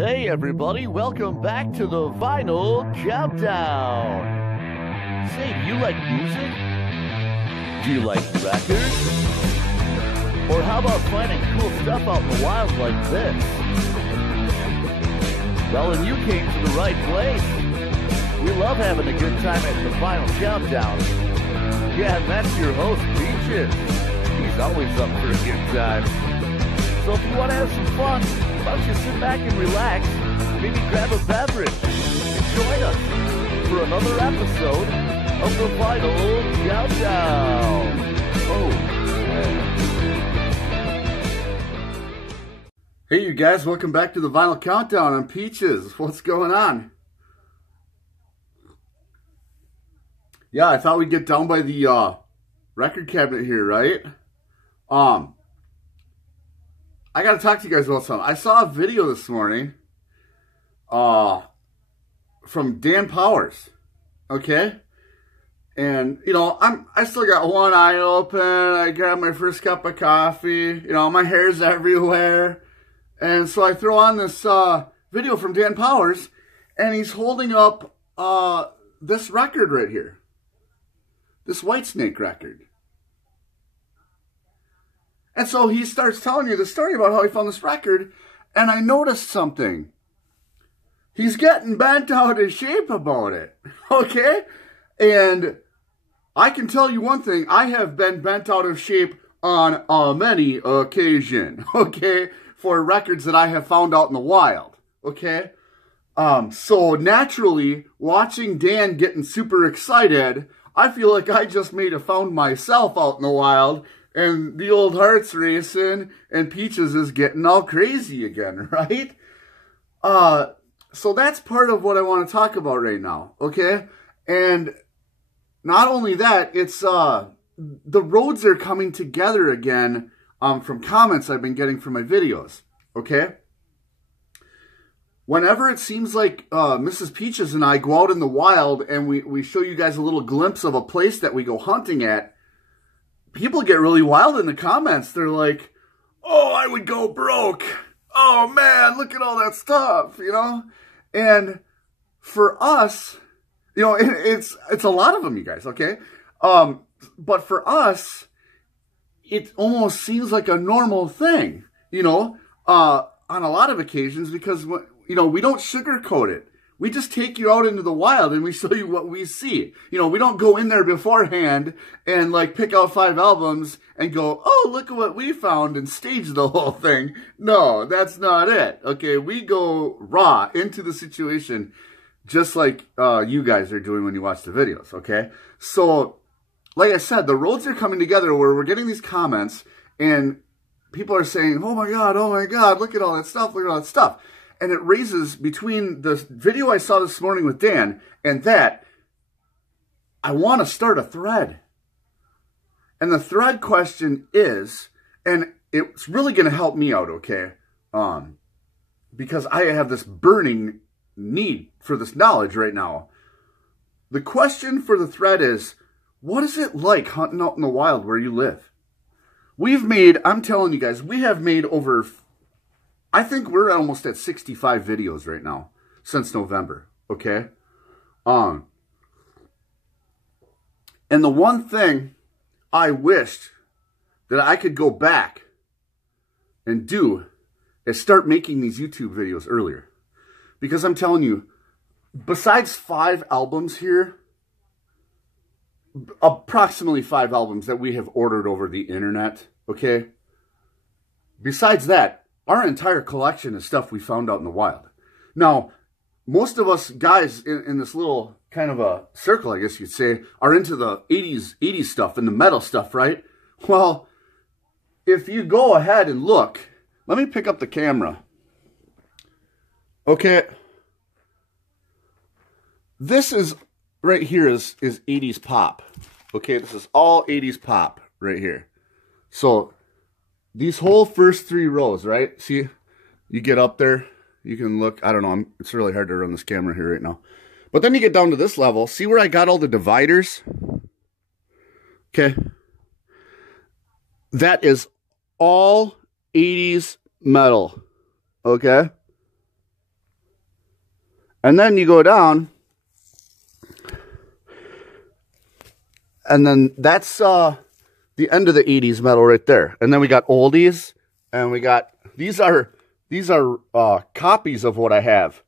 Hey everybody, welcome back to the Vinyl Countdown. Say, do you like music? Do you like records? Or how about finding cool stuff out in the wild like this? Well, then you came to the right place. We love having a good time at the Vinyl Countdown. Yeah, and that's your host, Peaches. He's always up for a good time. So if you want to have some fun, why don't you sit back and relax, maybe grab a beverage, and join us for another episode of the Vinyl Countdown. Oh, yeah. Hey you guys, welcome back to the Vinyl Countdown. I'm Peaches. What's going on? Yeah, I thought we'd get down by the record cabinet here, right? I gotta talk to you guys about something. I saw a video this morning from Dan Powers, okay? And, you know, I still got one eye open. I grabbed my first cup of coffee. You know, my hair's everywhere. And so I throw on this video from Dan Powers, and he's holding up this record right here. This Whitesnake record. And so he starts telling you the story about how he found this record, and I noticed something. He's getting bent out of shape about it, okay? And I can tell you one thing, I have been bent out of shape on many occasions, okay? For records that I have found out in the wild, okay? So naturally, watching Dan getting super excited, I feel like I just may have found myself out in the wild, and the old heart's racing, and Peaches is getting all crazy again, right? So that's part of what I want to talk about right now, okay? And not only that, it's the roads are coming together again from comments I've been getting from my videos, okay? Whenever it seems like Mrs. Peaches and I go out in the wild and we show you guys a little glimpse of a place that we go hunting at, people get really wild in the comments. They're like, oh, I would go broke. Oh, man, look at all that stuff, you know? And for us, you know, it's a lot of them, you guys, okay? But for us, it almost seems like a normal thing, you know, on a lot of occasions because, you know, we don't sugarcoat it. We just take you out into the wild and we show you what we see. You know, we don't go in there beforehand and like pick out 5 albums and go, oh, look at what we found and stage the whole thing. No, that's not it. Okay, we go raw into the situation just like you guys are doing when you watch the videos, okay? So, like I said, the roads are coming together where we're getting these comments and people are saying, oh my God, look at all that stuff, look at all that stuff. And it raises, between the video I saw this morning with Dan and that, I want to start a thread. And the thread question is, and it's really going to help me out, okay? Because I have this burning need for this knowledge right now. The question for the thread is, what is it like hunting out in the wild where you live? We've made, I'm telling you guys, we have made over, I think we're almost at 65 videos right now since November, okay? And the one thing I wished that I could go back and do is start making these YouTube videos earlier. Because I'm telling you, besides 5 albums here, approximately 5 albums that we have ordered over the internet, okay? Besides that, our entire collection is stuff we found out in the wild. Now, most of us guys in this little kind of a circle, I guess you'd say, are into the 80s stuff and the metal stuff, right? Well, if you go ahead and look, let me pick up the camera. Okay. This is, right here is 80s pop. Okay, this is all 80s pop right here. So, these whole first 3 rows, right? See, you get up there, you can look. I don't know, it's really hard to run this camera here right now. But then you get down to this level. See where I got all the dividers? Okay. That is all 80s metal. Okay? And then you go down, and then that's the end of the 80s metal right there. And then we got oldies, and we got, these are copies of what I have.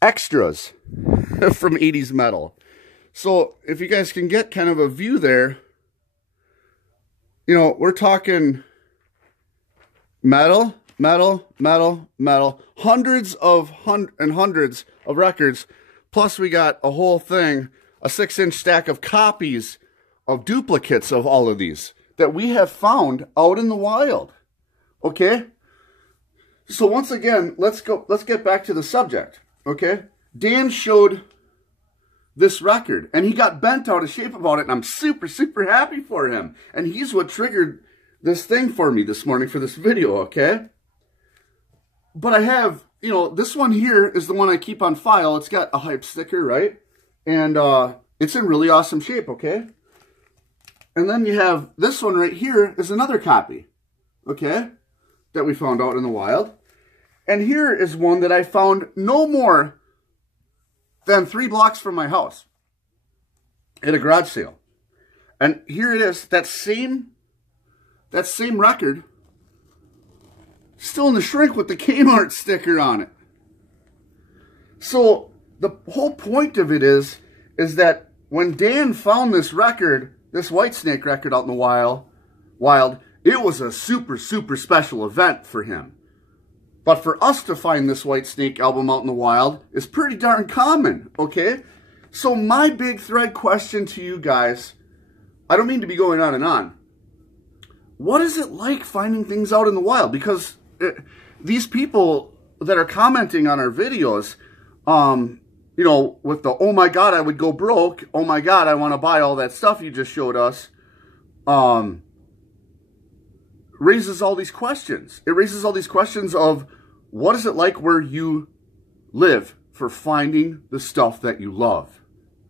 Extras from 80s metal. So if you guys can get kind of a view there, you know, we're talking metal, hundreds of records, plus we got a whole thing, a 6-inch stack of copies of duplicates of all of these that we have found out in the wild. Okay? So once again, let's get back to the subject. Okay? Dan showed this record, and he got bent out of shape about it, and I'm super, super happy for him. And he's what triggered this thing for me this morning for this video, okay? But I have, you know, this one here is the one I keep on file. It's got a hype sticker, right? And it's in really awesome shape, okay? And then you have this one right here is another copy, okay? That we found out in the wild. And here is one that I found no more than 3 blocks from my house at a garage sale. And here it is, that same record, still in the shrink with the Kmart sticker on it. So the whole point of it is that when Dan found this record, this Whitesnake record out in the wild, it was a super, super special event for him. But for us to find this Whitesnake album out in the wild is pretty darn common, okay? So my big thread question to you guys, I don't mean to be going on and on. What is it like finding things out in the wild? Because these people that are commenting on our videos, you know, with the, oh my God, I would go broke. Oh my God, I want to buy all that stuff you just showed us. Raises all these questions. It raises all these questions of what is it like where you live for finding the stuff that you love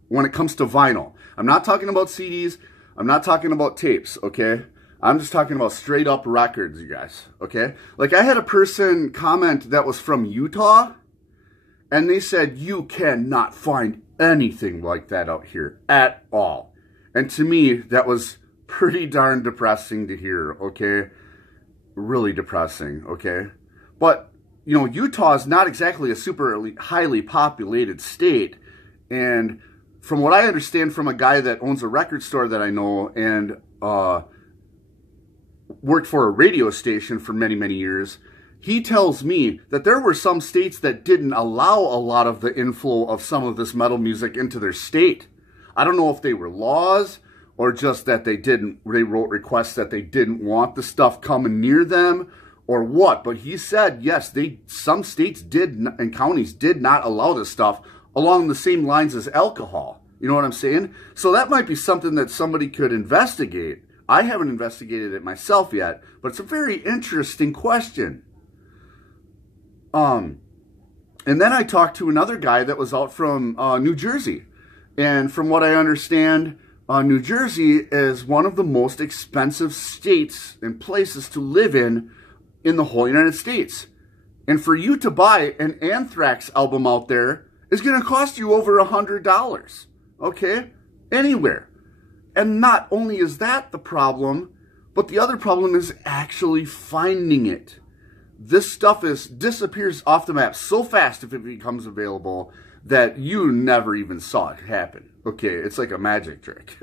when it comes to vinyl. I'm not talking about CDs. I'm not talking about tapes, okay? I'm just talking about straight up records, you guys, okay? Like I had a person comment that was from Utah, and they said, you cannot find anything like that out here at all. And to me, that was pretty darn depressing to hear, okay? Really depressing, okay? But, you know, Utah is not exactly a super highly populated state. And from what I understand from a guy that owns a record store that I know and worked for a radio station for many, many years, he tells me that there were some states that didn't allow a lot of the inflow of some of this metal music into their state. I don't know if they were laws or just that they wrote requests that they didn't want the stuff coming near them, or what. But he said, yes, some states did, and counties did not allow this stuff along the same lines as alcohol. You know what I'm saying? So that might be something that somebody could investigate. I haven't investigated it myself yet, but it's a very interesting question. And then I talked to another guy that was out from New Jersey. And from what I understand, New Jersey is one of the most expensive states and places to live in the whole United States. And for you to buy an Anthrax album out there is going to cost you over $100, okay? Anywhere. And not only is that the problem, but the other problem is actually finding it. This stuff disappears off the map so fast if it becomes available that you never even saw it happen. Okay, it's like a magic trick.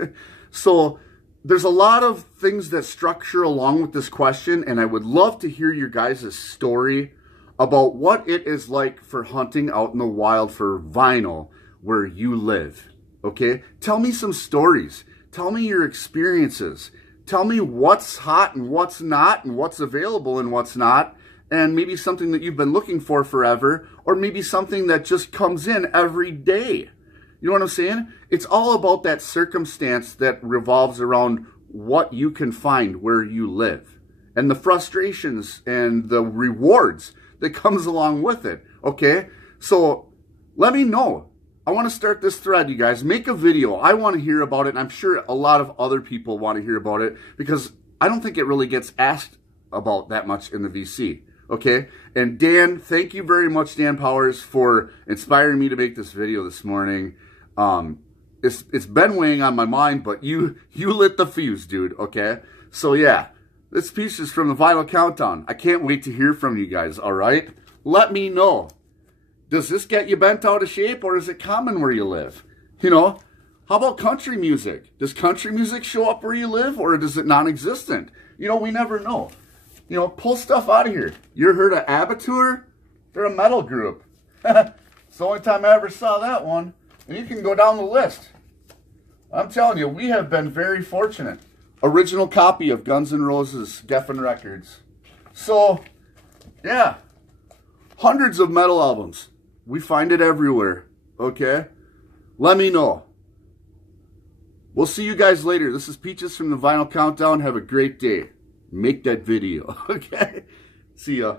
So there's a lot of things that structure along with this question, and I would love to hear your guys' story about what it is like for hunting out in the wild for vinyl where you live. Okay, tell me some stories. Tell me your experiences. Tell me what's hot and what's not, and what's available and what's not, and maybe something that you've been looking for forever, or maybe something that just comes in every day. You know what I'm saying? It's all about that circumstance that revolves around what you can find where you live, and the frustrations and the rewards that comes along with it, okay? So let me know. I want to start this thread, you guys. Make a video. I want to hear about it, and I'm sure a lot of other people want to hear about it, because I don't think it really gets asked about that much in the VC. Okay? And Dan, thank you very much, Dan Powers, for inspiring me to make this video this morning. It's been weighing on my mind, but you lit the fuse, dude, okay? So yeah, this piece is from the Vinyl Countdown. I can't wait to hear from you guys, all right? Let me know. Does this get you bent out of shape, or is it common where you live? You know, how about country music? Does country music show up where you live, or is it non-existent? You know, we never know. You know, pull stuff out of here. You heard of Abitur? They're a metal group. It's the only time I ever saw that one. And you can go down the list. I'm telling you, we have been very fortunate. Original copy of Guns N' Roses, Geffen Records. So, yeah. Hundreds of metal albums. We find it everywhere. Okay? Let me know. We'll see you guys later. This is Peaches from the Vinyl Countdown. Have a great day. Make that video. Okay? See ya.